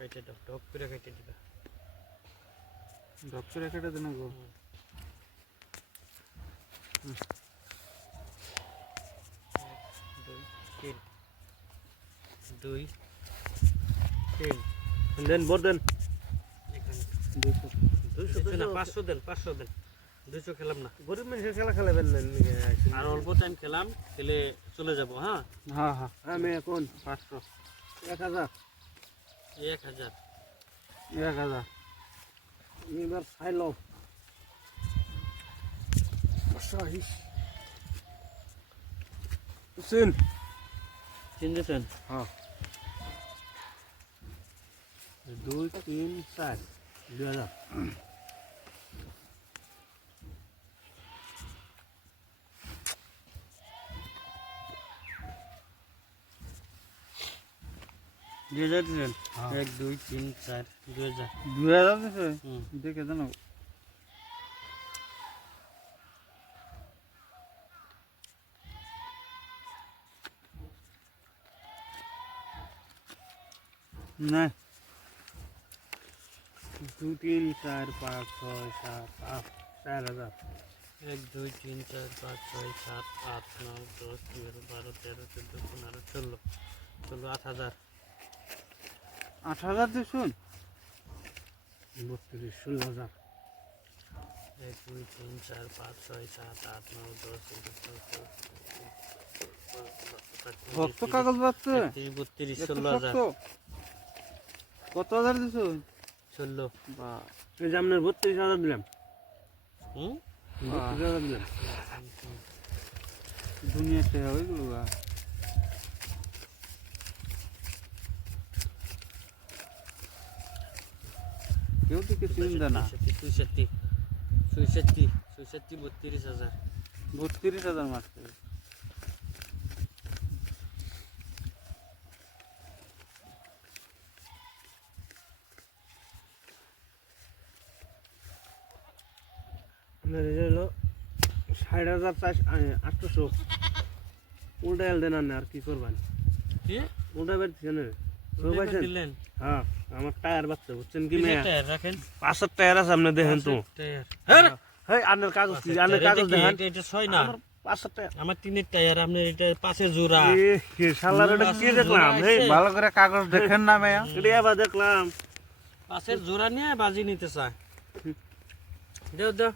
কেটে দাও, টক করে কেটে দিবা। ডক্টর কেটে দেন গো। দুই তিন দেন বোর দেন। না 500 দেন, 500 দেন। 200 খেলাম না, গরিব মানুষের খেলা খেলাবেন না। আর অল্প টাইম খেলাম, খেলে চলে যাব। হ্যাঁ হ্যাঁ হ্যাঁ আমি এখন 500 1000 1000 1000 এবার খাইলো শাহিশ হুসেন চিনতেছেন? হ্যাঁ 2 3 4 2000 2000 দিলেন। 1 2 3 4 2000 2000 দিছে দেখে জানো না 2 3 4 5 6 7 8 4000 1 2 3 4 5 6 7 8 9 10 11 12 13 14 15 16 16 8000 8000 দিছুন 32 16000 1 2 3 4 5 6 7 8 9 10 কত কাগজ বাচ্চা 32 16000 কত হাজার দিছুন 16 বা এই যে আপনার 32000 দিলাম। 32000 দিলাম। দুনিয়াতে ওইগুলো কেউ তো কিছু চিন্তা না 67 32000 32,000 মাস আপনার এই হলো 60,800 উল্টা এল দেন আর কি করবেন? উল্টা বের দিচ্ছেন দিলেন। হ্যাঁ আমার টায়ার বাচ্চা বুঝছেন কি মেয়ে টায়ার রাখেন 5 টায়ার আছে আপনি দেখেন তো টায়ার। হ্যাঁ আনের কাগজ দেখেন এটা 6 না 5 টায়ার আমার 3 টায়ার আপনার এটা 5 জোড়া। এ শালার এটা কি দেখলাম? এই ভালো করে কাগজ দেখেন না মেয়া এটা আবার দেখলাম 5 জোড়া নিয়ে বাজি নিতে চায়। দাও দাও